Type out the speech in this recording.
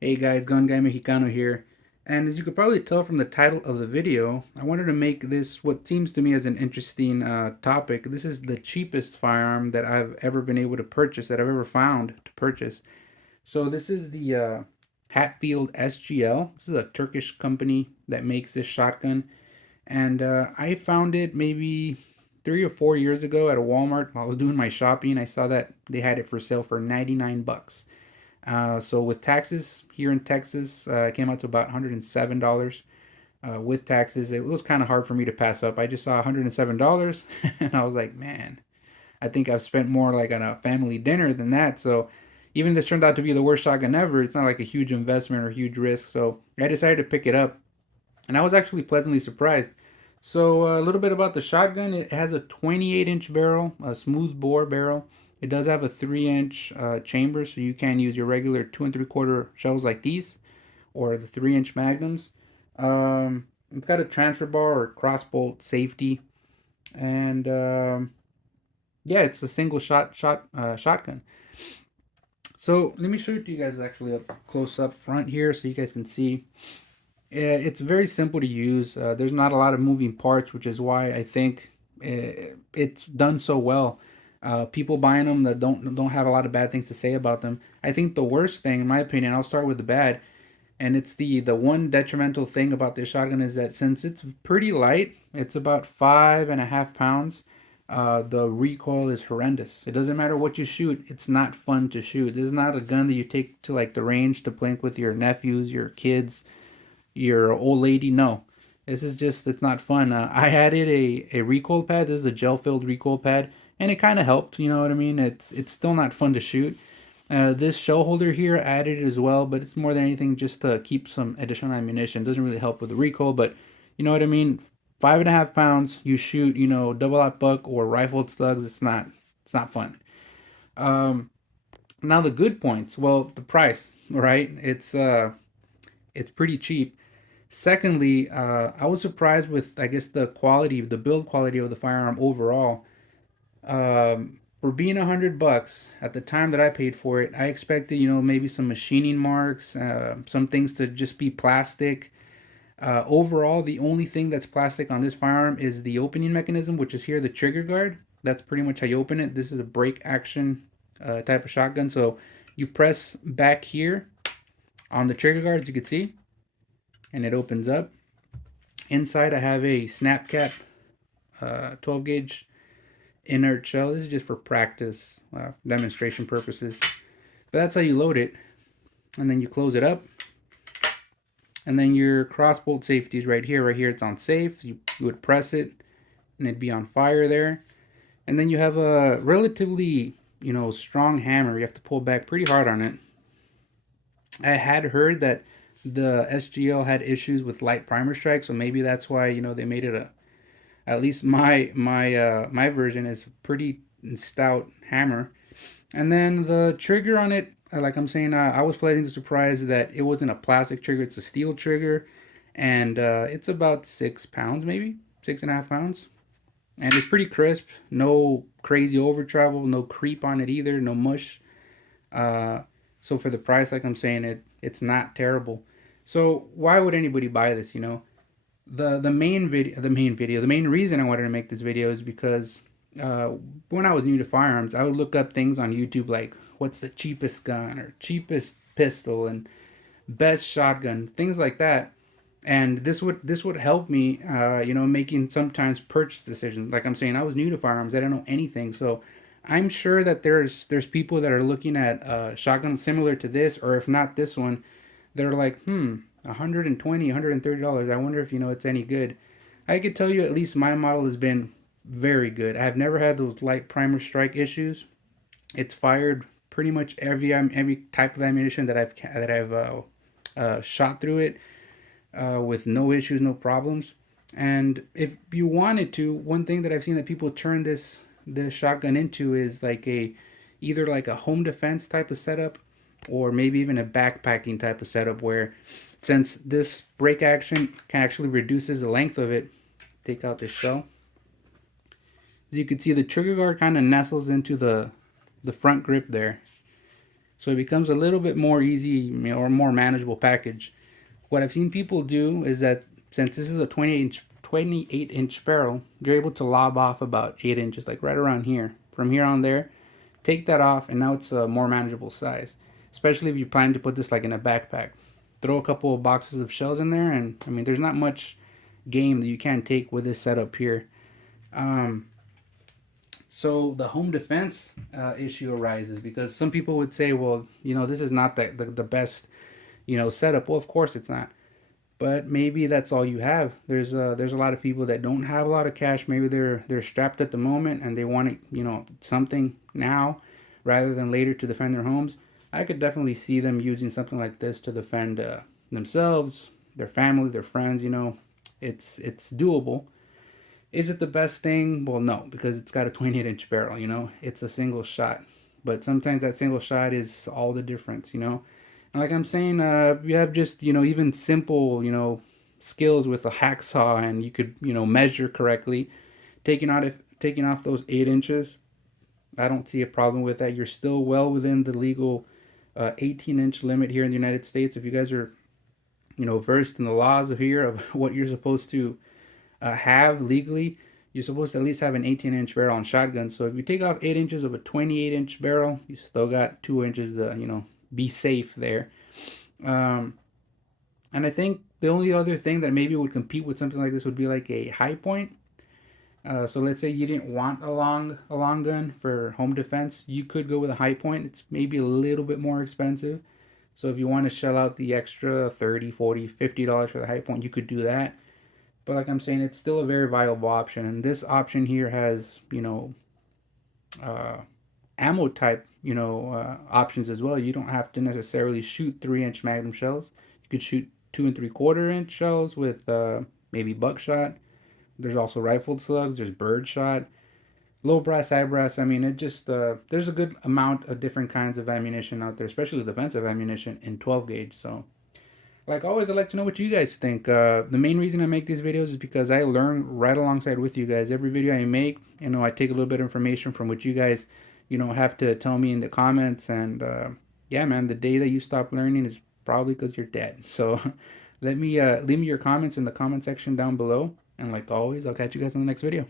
Hey guys, Gun Guy Mexicano here. And as you could probably tell from the title of the video, I wanted to make this what seems to me as an interesting topic. This is the cheapest firearm that I've ever been able to purchase, that I've ever found to purchase. So this is the Hatfield SGL. This is a Turkish company that makes this shotgun. And I found it maybe 3 or 4 years ago at a Walmart while I was doing my shopping. I saw that they had it for sale for 99 bucks. So with taxes here in Texas, it came out to about $107 with taxes. It was kind of hard for me to pass up. I just saw $107 and I was like, man, I think I've spent more like on a family dinner than that. So even if this turned out to be the worst shotgun ever, it's not like a huge investment or huge risk. So I decided to pick it up and I was actually pleasantly surprised. So a little bit about the shotgun. It has a 28-inch barrel, a smooth bore barrel. It does have a 3-inch chamber, so you can use your regular 2 3/4 shells like these, or the 3-inch magnums. It's got a transfer bar or crossbolt safety, and yeah, it's a single shotgun. So let me show it to you guys actually up close up front here, so you guys can see. It's very simple to use. There's not a lot of moving parts, which is why I think it's done so well. People buying them that don't have a lot of bad things to say about them. I think the worst thing, in my opinion, I'll start with the bad, and it's the one detrimental thing about this shotgun is that since it's pretty light, it's about 5.5 pounds. The recoil is horrendous. It doesn't matter what you shoot; it's not fun to shoot. This is not a gun that you take to like the range to play with your nephews, your kids, your old lady. No, this is just, it's not fun. I added a recoil pad. This is a gel filled recoil pad, and it kind of helped. You know what I mean? It's still not fun to shoot. This shell holder here, I added it as well, but it's more than anything just to keep some additional ammunition. It doesn't really help with the recoil, but you know what I mean. 5.5 pounds. You shoot, double aught buck or rifled slugs. It's not fun. Um, Now the good points. Well, the price, right? It's pretty cheap. Secondly, I was surprised with, I guess, the quality, the build quality of the firearm overall. For being $100 at the time that I paid for it, I expected, maybe some machining marks, some things to just be plastic. Overall, the only thing that's plastic on this firearm is the opening mechanism, which is here, the trigger guard. That's pretty much how you open it. This is a break action type of shotgun. So you press back here on the trigger guard, as you can see, and it opens up. Inside, I have a snap cap 12 gauge inert shell. This is just for practice, demonstration purposes. But that's how you load it. And then you close it up. And then your crossbolt safety is right here. Right here, it's on safe. You would press it, and it'd be on fire there. And then you have a relatively, strong hammer. You have to pull back pretty hard on it. I had heard that the SGL had issues with light primer strike, so maybe that's why they made it a, at least my version is pretty stout hammer. And then the trigger on it, like I'm saying, I was pleasantly surprised that it wasn't a plastic trigger; it's a steel trigger, and it's about 6 pounds, maybe 6.5 pounds, and it's pretty crisp. No crazy over travel, no creep on it either, no mush. Uh, so for the price, like I'm saying, it's not terrible. So why would anybody buy this? The main reason I wanted to make this video is because uh, when I was new to firearms, I would look up things on YouTube like what's the cheapest gun or cheapest pistol and best shotgun, things like that. And this would help me, making sometimes purchase decisions. Like I'm saying, I was new to firearms; I didn't know anything, so I'm sure that there's people that are looking at shotguns similar to this, or if not this one, they're like, 120, $130. I wonder if it's any good. I could tell you at least my model has been very good. I've never had those light primer strike issues. It's fired pretty much every type of ammunition that I've shot through it with no issues, no problems. And if you wanted to, one thing that I've seen that people turn this shotgun into is like either like a home defense type of setup, or maybe even a backpacking type of setup where, since this break action can actually reduces the length of it, take out this shell. As you can see, the trigger guard kind of nestles into the front grip there. So it becomes a little bit more easy, or more manageable package. What I've seen people do is that since this is a 28-inch barrel, you're able to lob off about 8 inches, like right around here. From here on there, take that off, and now it's a more manageable size. Especially if you plan to put this like in a backpack. Throw a couple of boxes of shells in there, and I mean, there's not much game that you can't take with this setup here. Um, so the home defense issue arises because some people would say, well, this is not the best, setup. Well, of course it's not. But maybe that's all you have. There's a lot of people that don't have a lot of cash. Maybe they're strapped at the moment and they want something now rather than later to defend their homes. I could definitely see them using something like this to defend themselves, their family, their friends. It's doable. Is it the best thing? Well, no, because it's got a 28-inch barrel. It's a single shot, but sometimes that single shot is all the difference. And like I'm saying, you have just even simple skills with a hacksaw, and you could measure correctly, taking off those 8 inches. I don't see a problem with that. You're still well within the legal 18-inch limit here in the United States. If you guys are versed in the laws of here of what you're supposed to have legally, you're supposed to at least have an 18-inch barrel on shotgun. So if you take off 8 inches of a 28-inch barrel, you still got 2 inches to be safe there. Um, and I think the only other thing that maybe would compete with something like this would be like a high point. So let's say you didn't want a long gun for home defense, you could go with a high point. It's maybe a little bit more expensive. So if you want to shell out the extra 30, 40, $50 for the high point, you could do that. But like I'm saying, it's still a very viable option. And this option here has, uh, ammo type, options as well. You don't have to necessarily shoot 3-inch Magnum shells. You could shoot 2 and 3/4 inch shells with maybe buckshot. There's also rifled slugs. There's birdshot, low brass, high brass. I mean, it just there's a good amount of different kinds of ammunition out there, especially defensive ammunition in 12 gauge. So like always, I'd like to know what you guys think. The main reason I make these videos is because I learn right alongside with you guys. Every video I make, I take a little bit of information from what you guys, have to tell me in the comments. And yeah, man, the day that you stop learning is probably because you're dead. So let me leave me your comments in the comment section down below. And like always, I'll catch you guys in the next video.